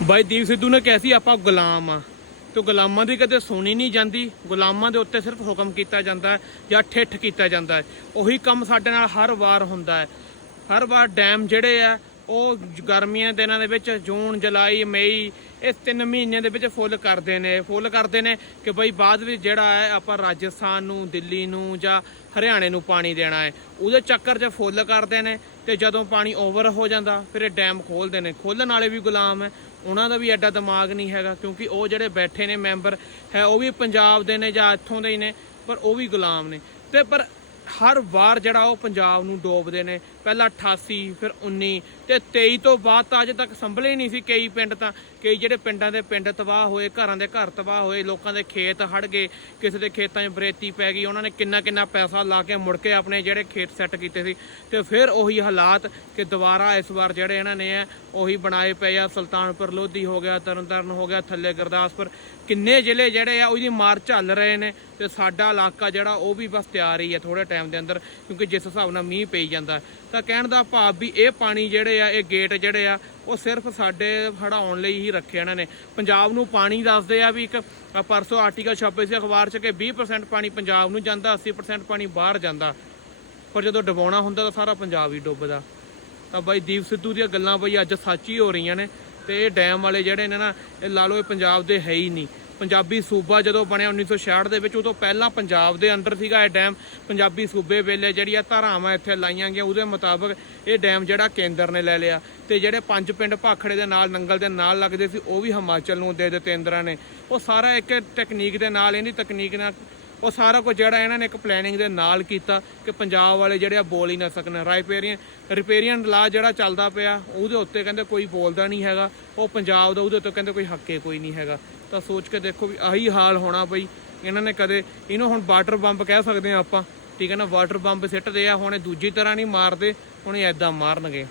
ਬਾਈ ਦੀਪ ਸਿੱਧੂ ਨੇ ਕਿਹਾ ਸੀ ਆਪਾਂ ਗੁਲਾਮ ਆ। ਤੇ ਗੁਲਾਮਾਂ ਦੀ ਕਦੇ ਸੁਣੀ ਨਹੀਂ ਜਾਂਦੀ। ਗੁਲਾਮਾਂ ਦੇ ਉੱਤੇ ਸਿਰਫ ਹੁਕਮ ਕੀਤਾ ਜਾਂਦਾ ਜਾਂ ਠਿੱਠ ਕੀਤਾ ਜਾਂਦਾ ਉਹੀ ਕੰਮ ਸਾਡੇ ਨਾਲ ਹਰ ਵਾਰ ਹੁੰਦਾ ਹੈ। ਹਰ ਵਾਰ ਡੈਮ ਜਿਹੜੇ ਆ, ਉਹ ਗਰਮੀਆਂ ਦੇ ਦਿਨਾਂ ਦੇ ਵਿੱਚ ਜੂਨ, ਜੁਲਾਈ, ਮਈ ਇਹ ਤਿੰਨ ਮਹੀਨਿਆਂ ਦੇ ਵਿੱਚ ਫੁੱਲ ਕਰਦੇ ਨੇ। ਫੁੱਲ ਕਰਦੇ ਨੇ ਕਿ ਬਈ ਬਾਅਦ ਵਿੱਚ ਜਿਹੜਾ ਹੈ ਆਪਾਂ ਰਾਜਸਥਾਨ ਨੂੰ, ਦਿੱਲੀ ਨੂੰ ਜਾਂ ਹਰਿਆਣੇ ਨੂੰ ਪਾਣੀ ਦੇਣਾ ਹੈ। ਉਹਦੇ ਚੱਕਰ 'ਚ ਫੁੱਲ ਕਰਦੇ ਨੇ। ਤੇ ਜਦੋਂ ਪਾਣੀ ਓਵਰ ਹੋ ਜਾਂਦਾ, ਫਿਰ ਇਹ ਡੈਮ ਖੋਲਦੇ ਨੇ। ਖੋਲਣ ਵਾਲੇ ਵੀ ਗੁਲਾਮ ਹੈ, ਉਹਨਾਂ ਦਾ ਵੀ ਐਡਾ ਦਿਮਾਗ ਨਹੀਂ ਹੈਗਾ, ਕਿਉਂਕਿ ਉਹ ਜਿਹੜੇ ਬੈਠੇ ਨੇ ਮੈਂਬਰ ਹੈ, ਉਹ ਵੀ ਪੰਜਾਬ ਦੇ ਨੇ ਜਾਂ ਇੱਥੋਂ ਦੇ ਹੀ ਨੇ, ਪਰ ਉਹ ਵੀ ਗੁਲਾਮ ਨੇ। ਤੇ ਪਰ ਹਰ ਵਾਰ ਜਿਹੜਾ ਉਹ ਪੰਜਾਬ ਨੂੰ ਡੋਬਦੇ ਨੇ। ਪਹਿਲਾਂ 88 ਫਿਰ 19 ਤੇ 23 ਤੋਂ ਬਾਅਦ ਤਾਂ ਅਜੇ ਤੱਕ ਸੰਭਲੇ ਨਹੀਂ ਸੀ ਕਈ ਪਿੰਡ ਤਾਂ। ਕਈ ਜਿਹੜੇ ਪਿੰਡਾਂ ਦੇ ਪਿੰਡ ਤਬਾਹ ਹੋਏ, ਘਰਾਂ ਦੇ ਘਰ ਤਬਾਹ ਹੋਏ, ਲੋਕਾਂ ਦੇ ਖੇਤ ਹੜ ਗਏ, ਕਿਸੇ ਦੇ ਖੇਤਾਂ 'ਚ ਬਰੇਤੀ ਪੈ ਗਈ, ਉਹਨਾਂ ਨੇ ਕਿੰਨਾ ਕਿੰਨਾ ਪੈਸਾ ਲਾ ਕੇ ਮੁੜ ਕੇ ਆਪਣੇ ਜਿਹੜੇ ਖੇਤ ਸੈੱਟ ਕੀਤੇ ਸੀ। ਤੇ ਫਿਰ ਉਹੀ ਹਾਲਾਤ ਕਿ ਦੁਬਾਰਾ ਇਸ ਵਾਰ ਜਿਹੜੇ ਇਹਨਾਂ ਨੇ ਆ ਉਹੀ ਬਣਾਏ ਪਏ ਆ। ਸੁਲਤਾਨਪੁਰ, ਲੋਧੀ ਹੋ ਗਿਆ, ਤਰਨਤਾਰਨ ਹੋ ਗਿਆ, ਥੱਲੇ ਗੁਰਦਾਸਪੁਰ। ਕਿੰਨੇ ਜ਼ਿਲ੍ਹੇ ਜਿਹੜੇ ਆ, ਉਹਦੀ ਮਾਰ ਝੱਲ ਰਹੇ ਨੇ। ਤੇ ਸਾਡਾ ਇਲਾਕਾ ਜਿਹੜਾ ਉਹ ਵੀ ਬਸ ਤਿਆਰ ਹੀ ਹੈ ਥੋੜੇ ਟਾਈਮ ਦੇ ਅੰਦਰ, ਕਿਉਂਕਿ ਜਿਸ ਹਿਸਾਬ ਨਾਲ ਮੀਂਹ ਪਈ ਜਾਂਦਾ ਤਾਂ ਕਹਿਣ ਦਾ ਭਾਵ ਵੀ ਇਹ ਪਾਣੀ ਜਿਹੜੇ ਆ, ਇਹ ਗੇਟ ਜਿਹੜੇ ਆ, ਉਹ ਸਿਰਫ ਸਾਡੇ ਹੜਾਉਣ ਲਈ ਹੀ ਰੱਖੇ ਇਹਨਾਂ ਨੇ। ਪੰਜਾਬ ਨੂੰ ਪਾਣੀ ਦੱਸਦੇ ਆ ਵੀ ਇੱਕ ਪਰਸੋਂ ਆਰਟੀਕਲ ਛਾਪੇ ਸੀ ਅਖਬਾਰ 'ਚ ਕਿ 20% ਪਾਣੀ ਪੰਜਾਬ ਨੂੰ ਜਾਂਦਾ 80% ਪਾਣੀ ਬਾਹਰ ਜਾਂਦਾ। ਪਰ ਜਦੋਂ ਡਬਾਉਣਾ ਹੁੰਦਾ ਤਾਂ ਸਾਰਾ ਪੰਜਾਬ ਹੀ ਡੁੱਬਦਾ। ਤਾਂ ਬਾਈ ਦੀਪ ਸਿੱਧੂ ਦੀਆਂ ਗੱਲਾਂ ਬਈ ਅੱਜ ਸੱਚ ਹੀ ਹੋ ਰਹੀਆਂ ਨੇ ਤੇ ਇਹ ਡੈਮ ਵਾਲੇ ਜਿਹੜੇ ਨੇ ਨਾ, ਇਹ ਲਾ ਲਓ ਇਹ ਪੰਜਾਬ ਦੇ ਹੈ ਹੀ ਨਹੀਂ। ਪੰਜਾਬੀ ਸੂਬਾ ਜਦੋਂ ਬਣਿਆ 1966 ਦੇ ਵਿੱਚ, ਉਦੋਂ ਪਹਿਲਾਂ ਪੰਜਾਬ ਦੇ ਅੰਦਰ ਸੀਗਾ ਇਹ ਡੈਮ, ਪੰਜਾਬੀ ਸੂਬੇ ਵੇਲੇ ਜਿਹੜੀਆਂ ਧਾਰਾਵਾਂ ਇੱਥੇ ਲਾਈਆਂ ਗਈਆਂ, ਉਹਦੇ ਮੁਤਾਬਕ ਇਹ ਡੈਮ ਜਿਹੜਾ ਕੇਂਦਰ ਨੇ ਲੈ ਲਿਆ। ਤੇ ਜਿਹੜੇ ਪੰਜ ਪਿੰਡ ਭਾਖੜੇ ਦੇ ਨਾਲ, ਨੰਗਲ ਦੇ ਨਾਲ ਲੱਗਦੇ ਸੀ, ਉਹ ਵੀ ਹਿਮਾਚਲ ਨੂੰ ਦੇ ਦਿੱਤੇ ਇੰਦਰਾ ਨੇ। ਉਹ ਸਾਰਾ ਇੱਕ ਟੈਕਨੀਕ ਦੇ ਨਾਲ, ਇਹਦੀ ਤਕਨੀਕ ਨਾਲ, ਉਹ ਸਾਰਾ ਕੁਝ ਜਿਹੜਾ ਇਹਨਾਂ ਨੇ ਇੱਕ ਪਲੈਨਿੰਗ ਦੇ ਨਾਲ ਕੀਤਾ ਕਿ ਪੰਜਾਬ ਵਾਲੇ ਜਿਹੜੇ ਆ ਬੋਲ ਹੀ ਨਾ ਸਕਣ। ਰਾਈਪੇਰੀਅਨ ਰਿਪੇਰੀਅਨ ਲਾ ਜਿਹੜਾ ਚੱਲਦਾ ਪਿਆ, ਉਹਦੇ ਉੱਤੇ ਕਹਿੰਦੇ ਕੋਈ ਬੋਲਦਾ ਨਹੀਂ ਹੈਗਾ, ਉਹ ਪੰਜਾਬ ਦਾ, ਉਹਦੇ ਉੱਤੇ ਕਹਿੰਦੇ ਕੋਈ ਹੱਕੇ ਕੋਈ ਨਹੀਂ ਹੈਗਾ। ਤਾਂ ਸੋਚ ਕੇ ਦੇਖੋ ਵੀ ਆਹੀ ਹਾਲ ਹੋਣਾ ਬਈ। ਇਹਨਾਂ ਨੇ ਕਦੇ ਇਹਨੂੰ ਹੁਣ ਵਾਟਰ ਬੰਬ ਕਹਿ ਸਕਦੇ ਆ ਆਪਾਂ। ਠੀਕ ਹੈ ਨਾ, ਵਾਟਰ ਬੰਬ ਸਿੱਟਦੇ ਆ, ਹੁਣ ਇਹ ਦੂਜੀ ਤਰ੍ਹਾਂ ਨਹੀਂ ਮਾਰਦੇ, ਹੁਣ ਇਹ ਐਦਾਂ ਮਾਰਨਗੇ।